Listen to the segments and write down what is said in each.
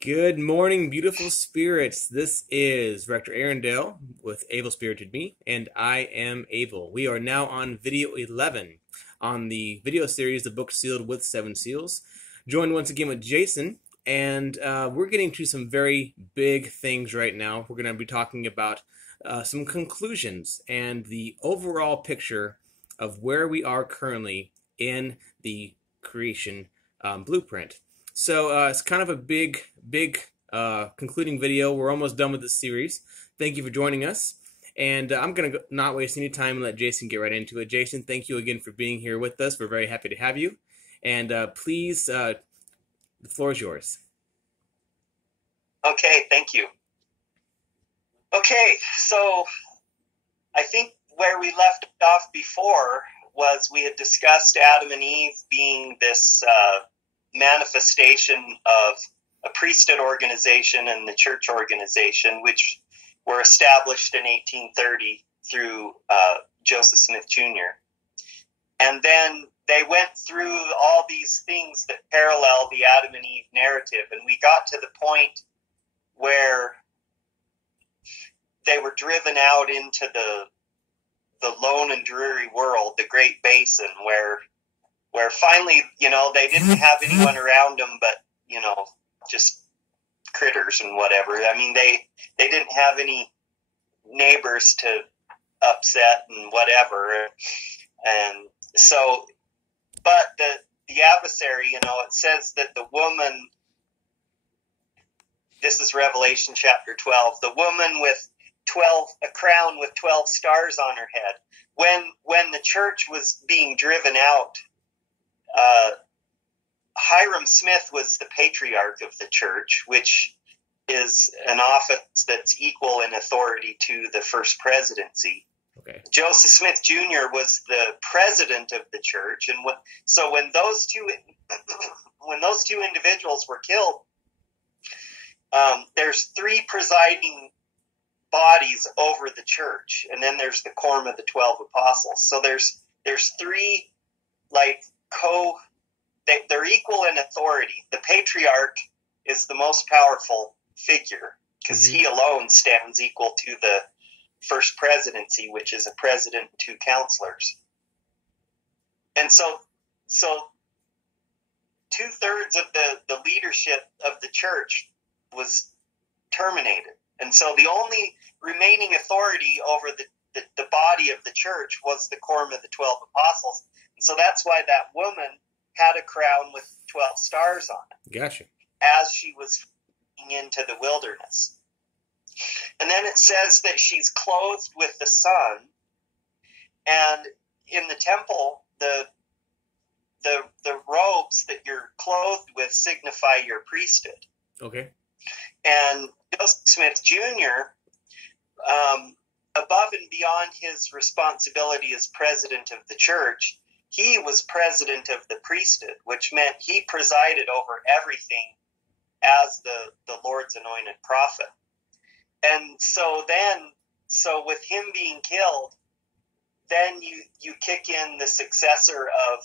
Good morning, beautiful spirits. This is Rector Arundel with Able Spirited Me, and I am Able. We are now on video 11 on the video series, The Book Sealed with Seven Seals. Joined once again with Jason, and we're getting to some very big things right now. We're going to be talking about some conclusions and the overall picture of where we are currently in the creation blueprint. So it's kind of a big concluding video. We're almost done with this series. Thank you for joining us. And I'm going to not waste any time and let Jason get right into it. Jason, thank you again for being here with us. We're very happy to have you. And please, the floor is yours. Okay, thank you. Okay, so I think where we left off before was we had discussed Adam and Eve being this manifestation of a priesthood organization and the church organization, which were established in 1830 through Joseph Smith Jr. And then they went through all these things that parallel the Adam and Eve narrative, and we got to the point where they were driven out into the lone and dreary world, the Great Basin, where finally, they didn't have anyone around them but, just critters and whatever. I mean, they didn't have any neighbors to upset and whatever. And so, but the adversary, it says that the woman, this is Revelation chapter 12, the woman with a crown with 12 stars on her head. When the church was being driven out, Hiram Smith was the patriarch of the church, which is an office that's equal in authority to the first presidency. Okay. Joseph Smith Jr. was the president of the church, and when those two individuals were killed, there's three presiding bodies over the church, and then there's the quorum of the 12 apostles. So there's three they're equal in authority. The patriarch is the most powerful figure because he alone stands equal to the first presidency, which is a president and two counselors. And so 2/3 of the leadership of the church was terminated. And so the only remaining authority over the body of the church was the quorum of the 12 apostles. And so that's why that woman had a crown with 12 stars on it. Gotcha. As she was fleeing into the wilderness. And then it says that she's clothed with the sun. And in the temple, the robes that you're clothed with signify your priesthood. Okay. And Joseph Smith Jr., above and beyond his responsibility as president of the church, he was president of the priesthood, which meant he presided over everything as the Lord's anointed prophet. And so with him being killed, then you kick in the successor of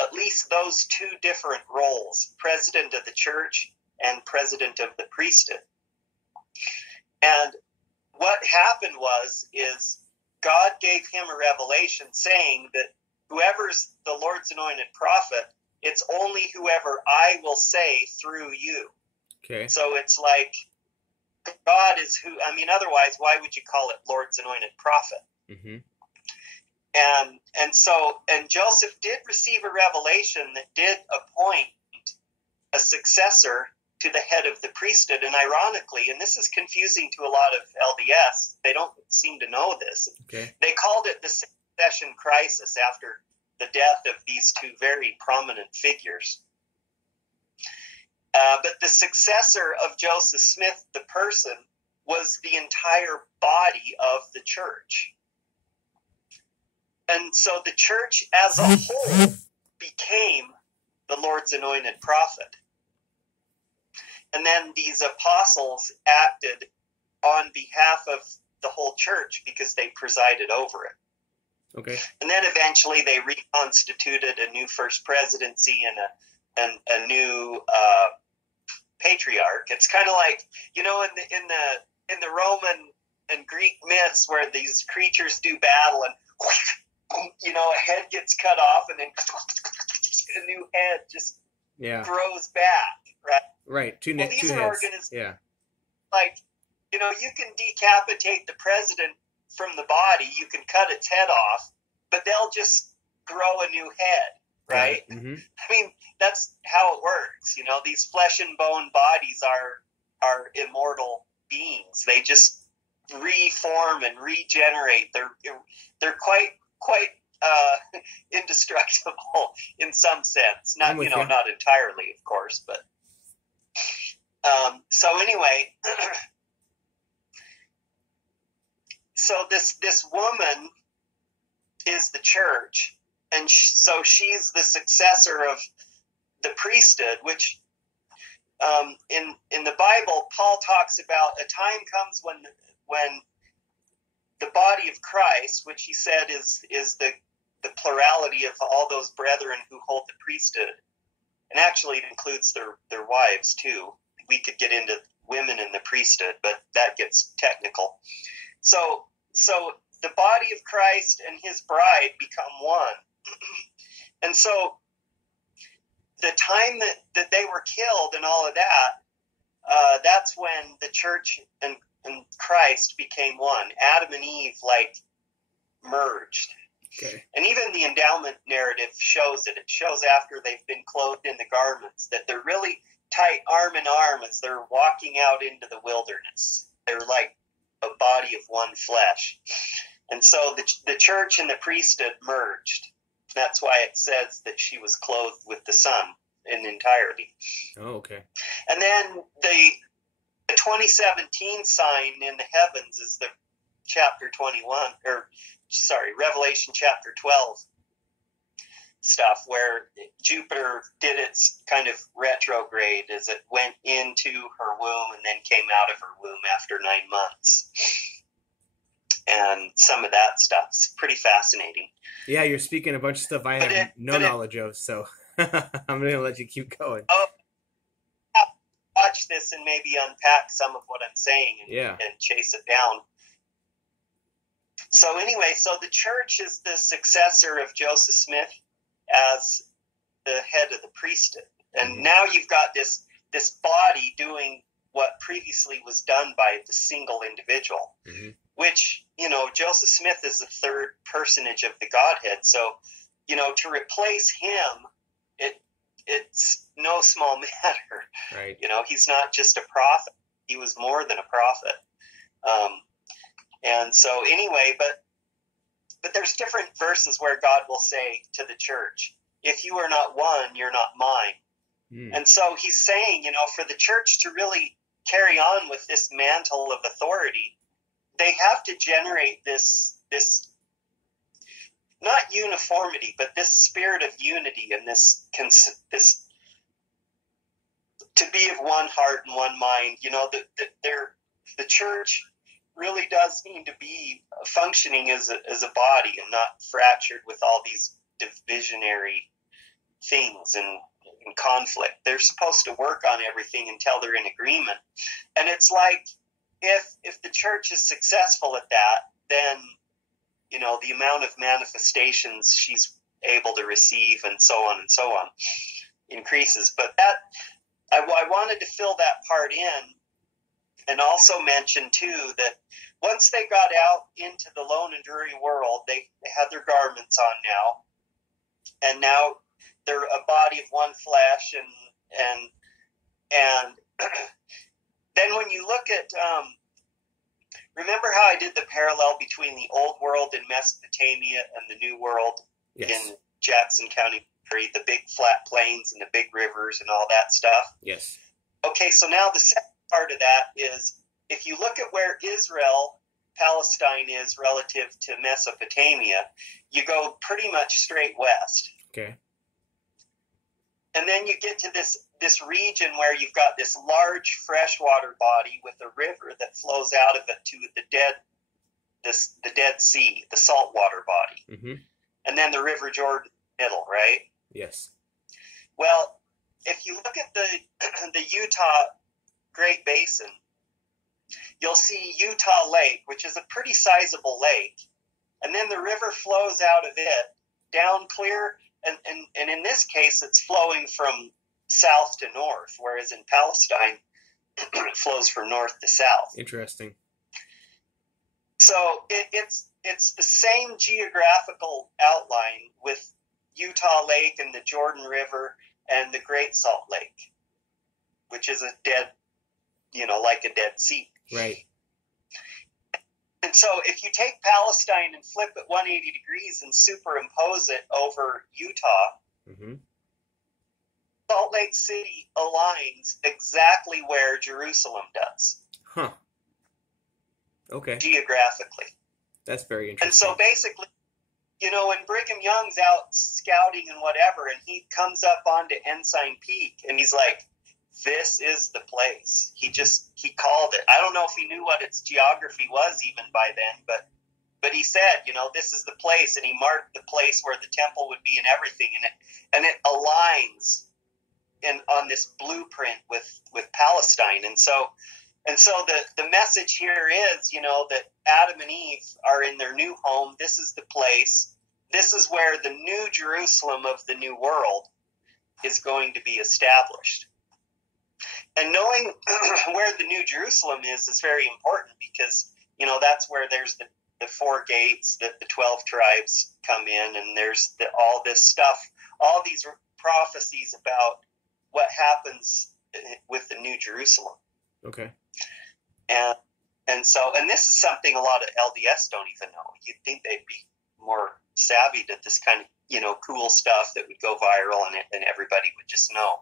at least those two different roles, president of the church and president of the priesthood. And what happened is God gave him a revelation saying that whoever's the Lord's anointed prophet, it's only whoever I will say through you. Okay. So it's like God is who, otherwise, why would you call it Lord's anointed prophet? Mm-hmm. And Joseph did receive a revelation that did appoint a successor to the head of the priesthood. And ironically, and this is confusing to a lot of LDS, they don't seem to know this. Okay. They called it the succession crisis after the death of these two very prominent figures. But the successor of Joseph Smith, the person, was the entire body of the church. And so the church as a whole became the Lord's anointed prophet. And then these apostles acted on behalf of the whole church because they presided over it. Okay. And then eventually they reconstituted a new first presidency and a new patriarch. work. It's kind of like, in the Roman and Greek myths where these creatures do battle and a head gets cut off and then a new head just grows back, right? Right. Two these two are heads. organisms. Yeah. Like, you can decapitate the president from the body, you can cut its head off, but they'll just grow a new head, right? Mm-hmm. I mean, that's how it works. These flesh and bone bodies are immortal beings. They just reform and regenerate. They're quite indestructible in some sense. Not not entirely, of course, but so anyway, so this woman is the church, and so she's the successor of the priesthood, which in the Bible, Paul talks about a time comes when the body of Christ, which he said is the plurality of all those brethren who hold the priesthood, and actually it includes their wives too. We could get into women in the priesthood, but that gets technical. So the body of Christ and his bride become one. And so the time that they were killed and all of that, that's when the church and Christ became one. Adam and Eve merged. Okay. And even the endowment narrative shows it. It shows after they've been clothed in the garments that they're really tight arm in arm as they're walking out into the wilderness. They're like a body of one flesh. And so the church and the priesthood merged. That's why it says that she was clothed with the Son in entirety. Oh, okay. And then the 2017 sign in the heavens is the Revelation chapter 12 stuff, where Jupiter did its kind of retrograde as it went into her womb and then came out of her womb after 9 months. And some of that stuff's pretty fascinating. Yeah, you're speaking a bunch of stuff I have no knowledge of, so I'm going to let you keep going. Watch this and maybe unpack some of what I'm saying and chase it down. So anyway, so the church is the successor of Joseph Smith as the head of the priesthood. And now you've got this body doing what previously was done by the single individual, which, Joseph Smith is the third personage of the Godhead. So, to replace him, it's no small matter. Right. He's not just a prophet. He was more than a prophet. And so anyway, but there's different verses where God will say to the church, if you are not one, you're not mine. And so he's saying, for the church to really carry on with this mantle of authority, they have to generate this not uniformity, but this spirit of unity and this to be of one heart and one mind. The church really does need to be functioning as a body and not fractured with all these divisionary things and conflict. They're supposed to work on everything until they're in agreement. And it's like, if the church is successful at that, then, the amount of manifestations she's able to receive and so on increases. But I wanted to fill that part in and also mention too that once they got out into the lone and dreary world, they had their garments on now, and now they're a body of one flesh, and then when you look at remember how I did the parallel between the old world in Mesopotamia and the new world in Jackson County, the big flat plains and the big rivers and all that stuff? Yes. Okay, so now the second part of that is, if you look at where Palestine is relative to Mesopotamia, you go pretty much straight west. Okay. And then you get to this region where you've got this large freshwater body with a river that flows out of it to the Dead Sea, the saltwater body. And then the River Jordan in the middle, right? Yes. Well, if you look at the Utah Great Basin, you'll see Utah Lake, which is a pretty sizable lake. And then the river flows out of it down clear. And in this case, it's flowing from south to north, whereas in Palestine, it flows from north to south. Interesting. So it's the same geographical outline with Utah Lake and the Jordan River and the Great Salt Lake, which is a dead, like a Dead Sea. Right. And so if you take Palestine and flip it 180 degrees and superimpose it over Utah, Salt Lake City aligns exactly where Jerusalem does. Huh. Okay. Geographically. That's very interesting. And so basically, when Brigham Young's out scouting and whatever, and he comes up onto Ensign Peak, and he's like, this is the place. He called it. I don't know if he knew what its geography was even by then, but he said, this is the place, and he marked the place where the temple would be and everything, and it aligns on this blueprint with Palestine. And so the message here is, that Adam and Eve are in their new home. This is the place. This is where the new Jerusalem of the new world is going to be established. And knowing where the new Jerusalem is very important because, that's where there's the 4 gates that the 12 tribes come in, and there's all this stuff, all these prophecies about what happens with the new Jerusalem. Okay. And this is something a lot of LDS don't even know. You'd think they'd be more savvy to this kind of, cool stuff that would go viral and everybody would just know.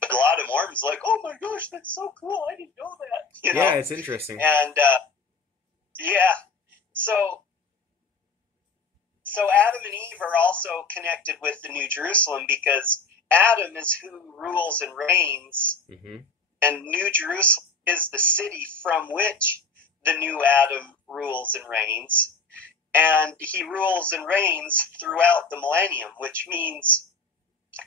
But a lot of Mormons are like, oh my gosh, that's so cool. I didn't know that. Yeah, it's interesting. And, So Adam and Eve are also connected with the New Jerusalem because Adam is who rules and reigns, and New Jerusalem is the city from which the new Adam rules and reigns. And he rules and reigns throughout the millennium, which means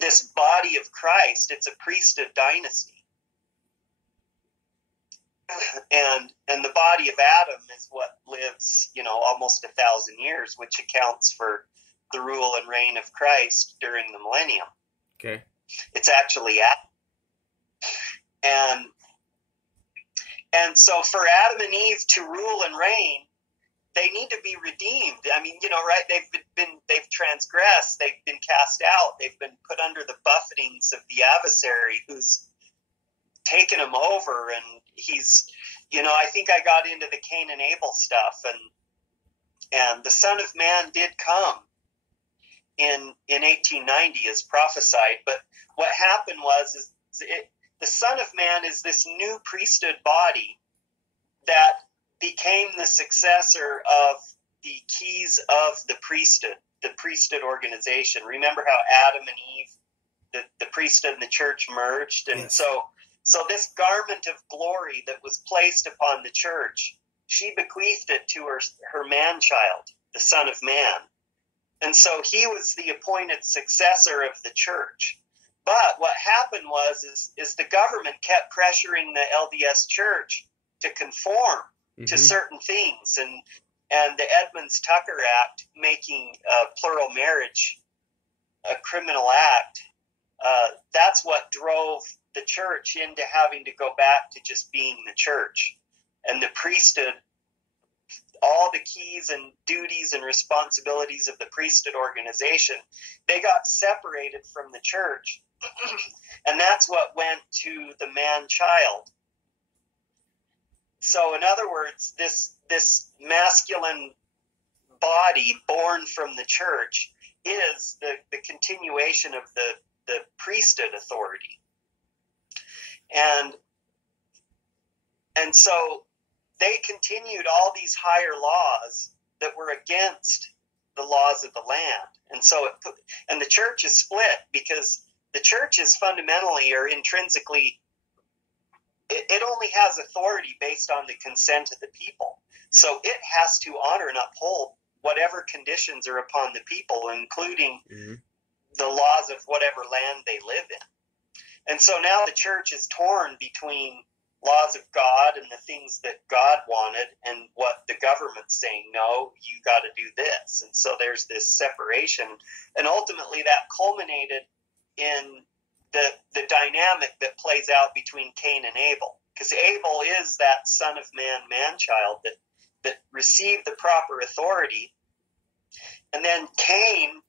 this body of Christ, it's a priesthood dynasty. And the body of Adam is what lives, almost 1,000 years, which accounts for the rule and reign of Christ during the millennium. Okay. It's actually Adam. And so for Adam and Eve to rule and reign, they need to be redeemed. I mean, right? They've transgressed. They've been cast out. They've been put under the buffetings of the adversary who's taken them over. And he's, I think I got into the Cain and Abel stuff, and the Son of Man did come in 1890 as prophesied. But what happened was the Son of Man is this new priesthood body that became the successor of the keys of the priesthood organization. Remember how Adam and Eve, the priesthood and the church merged? And yes. So this garment of glory that was placed upon the church, she bequeathed it to her man-child, the Son of Man. And so he was the appointed successor of the church. But what happened is the government kept pressuring the LDS church to conform to certain things, and the Edmunds-Tucker Act, making plural marriage a criminal act, that's what drove the church into having to go back to just being the church. And the priesthood, all the keys and duties and responsibilities of the priesthood organization, they got separated from the church. And that's what went to the man-child. So in other words, this masculine body born from the church is the continuation of the priesthood authority. And so they continued all these higher laws that were against the laws of the land. And the church is split because the churches fundamentally or intrinsically, it only has authority based on the consent of the people. So it has to honor and uphold whatever conditions are upon the people, including the laws of whatever land they live in. And so now the church is torn between laws of God and the things that God wanted, and what the government's saying, no, you got to do this. And so there's this separation, and ultimately that culminated in the dynamic that plays out between Cain and Abel, because Abel is that son of man, man-child that received the proper authority, and then Cain,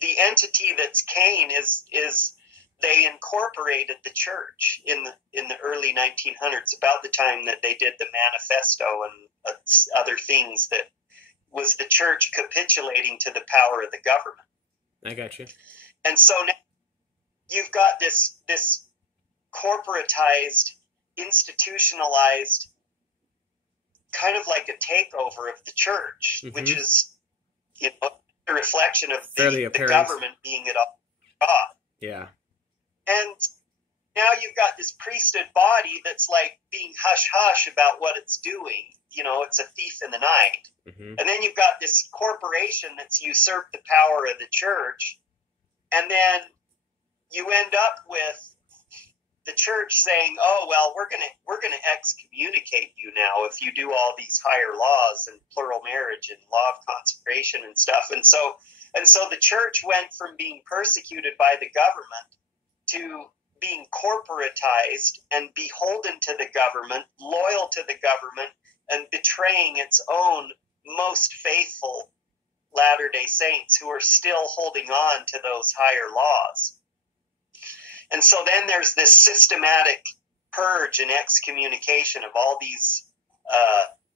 the entity that's Cain, is they incorporated the church in the early 1900s, about the time that they did the manifesto and other things, that was the church capitulating to the power of the government. I got you. And so now you've got this corporatized, institutionalized, kind of like a takeover of the church, Mm-hmm. which is, you know, a reflection of the government being it all God. Yeah. And now you've got this priesthood body that's like being hush-hush about what it's doing. You know, it's a thief in the night. Mm-hmm. And then you've got this corporation that's usurped the power of the church. And then you end up with the church saying, oh, well, we're gonna excommunicate you now if you do all these higher laws and plural marriage and law of consecration and stuff. And so the church went from being persecuted by the government to being corporatized and beholden to the government, loyal to the government, and betraying its own most faithful Latter-day Saints who are still holding on to those higher laws. And so then there's this systematic purge and excommunication of all these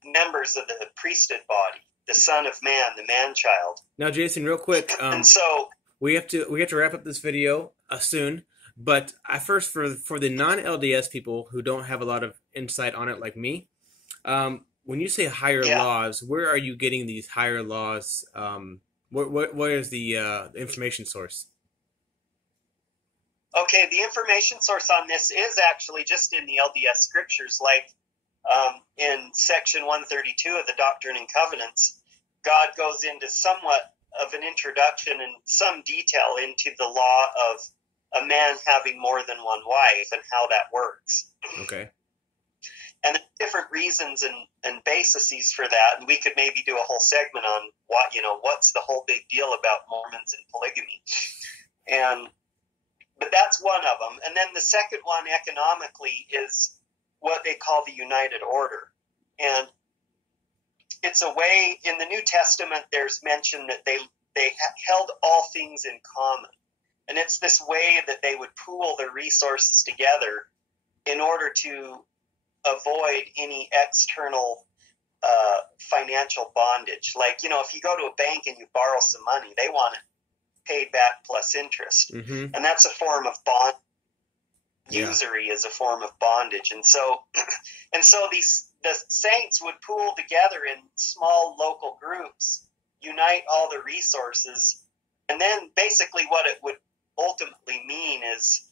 members of the priesthood body, the Son of Man, the man-child. Now, Jason, real quick, and so we have to wrap up this video soon. But I first, for the non-LDS people who don't have a lot of insight on it, like me, when you say higher laws, where are you getting these higher laws? What is the information source? Okay, the information source on this is actually just in the LDS scriptures, like in section 132 of the Doctrine and Covenants. God goes into somewhat of an introduction and some detail into the law of a man having more than one wife and how that works. Okay. And different reasons and bases for that, and we could maybe do a whole segment on what's the whole big deal about Mormons and polygamy. But that's one of them. And then the second one economically is what they call the United Order. And it's a way, in the New Testament, there's mention that they held all things in common. And it's this way that they would pool their resources together in order to avoid any external financial bondage. Like, if you go to a bank and you borrow some money, they want it paid back plus interest. Mm-hmm. And that's a form of bond. Usury is a form of bondage. And so the saints would pool together in small local groups, unite all the resources, and then basically what it would ultimately mean is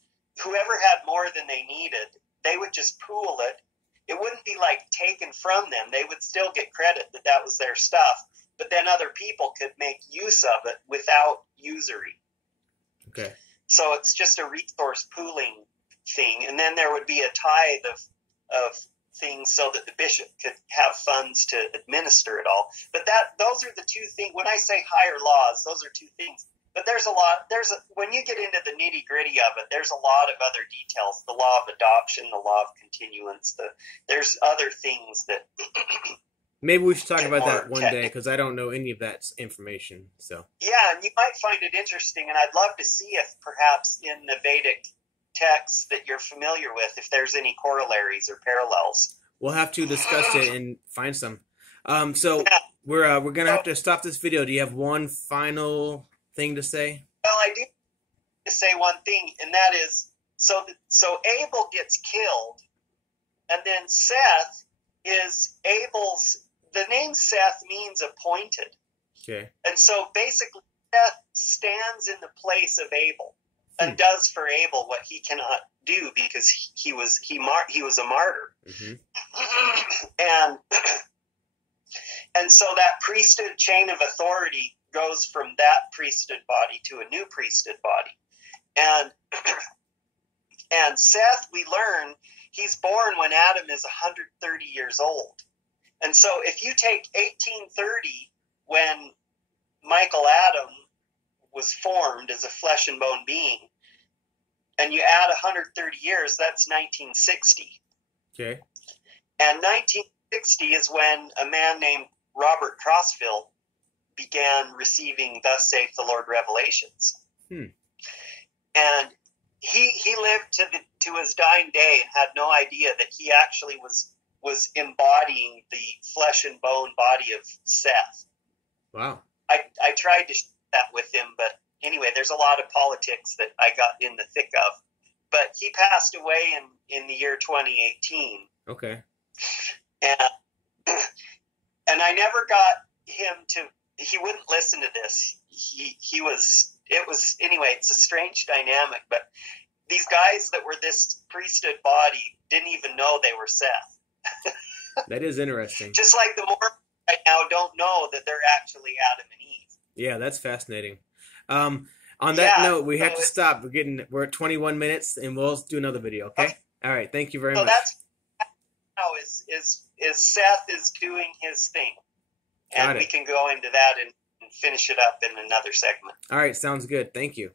whoever had more than they needed, they would just pool it. It wouldn't be like taken from them. They would still get credit that was their stuff, but then other people could make use of it without usury. Okay. So it's just a resource pooling thing. And then there would be a tithe of things so that the bishop could have funds to administer it all. But those are the two things. When I say higher laws, those are two things. But when you get into the nitty gritty of it, there's a lot of other details. The law of adoption, the law of continuance. There's other things that. Maybe we should talk about that one day, because I don't know any of that information. So. Yeah, and you might find it interesting, and I'd love to see if perhaps in the Vedic texts that you're familiar with, if there's any corollaries or parallels. We'll have to discuss it and find some. We're gonna have to stop this video. Do you have one final thing to say? Well, I do to say one thing, and that is so Abel gets killed, and then Seth is Abel's. The name Seth means appointed. Okay. And so basically Seth stands in the place of Abel and does for Abel what he cannot do because he was a martyr. Mm-hmm. And so that priesthood chain of authority goes from that priesthood body to a new priesthood body. And Seth, we learn, he's born when Adam is 130 years old. And so if you take 1830, when Michael Adam was formed as a flesh and bone being, and you add 130 years, that's 1960. Okay. And 1960 is when a man named Robert Crossville began receiving "Thus saith the Lord" revelations. And he lived to his dying day and had no idea that he actually was embodying the flesh and bone body of Seth. Wow. I tried to share that with him, but anyway, there's a lot of politics that I got in the thick of. But he passed away in the year 2018. Okay. And I never got him to, he wouldn't listen to this. Anyway, it's a strange dynamic, but these guys that were this priesthood body didn't even know they were Seth. That is interesting. Just like the Mormons right now don't know that they're actually Adam and Eve. Yeah, that's fascinating. On that note, we have to stop. We're at 21 minutes, and we'll do another video. Okay. All right. Thank you very much. That's now is Seth is doing his thing, and we can go into that and finish it up in another segment. All right. Sounds good. Thank you.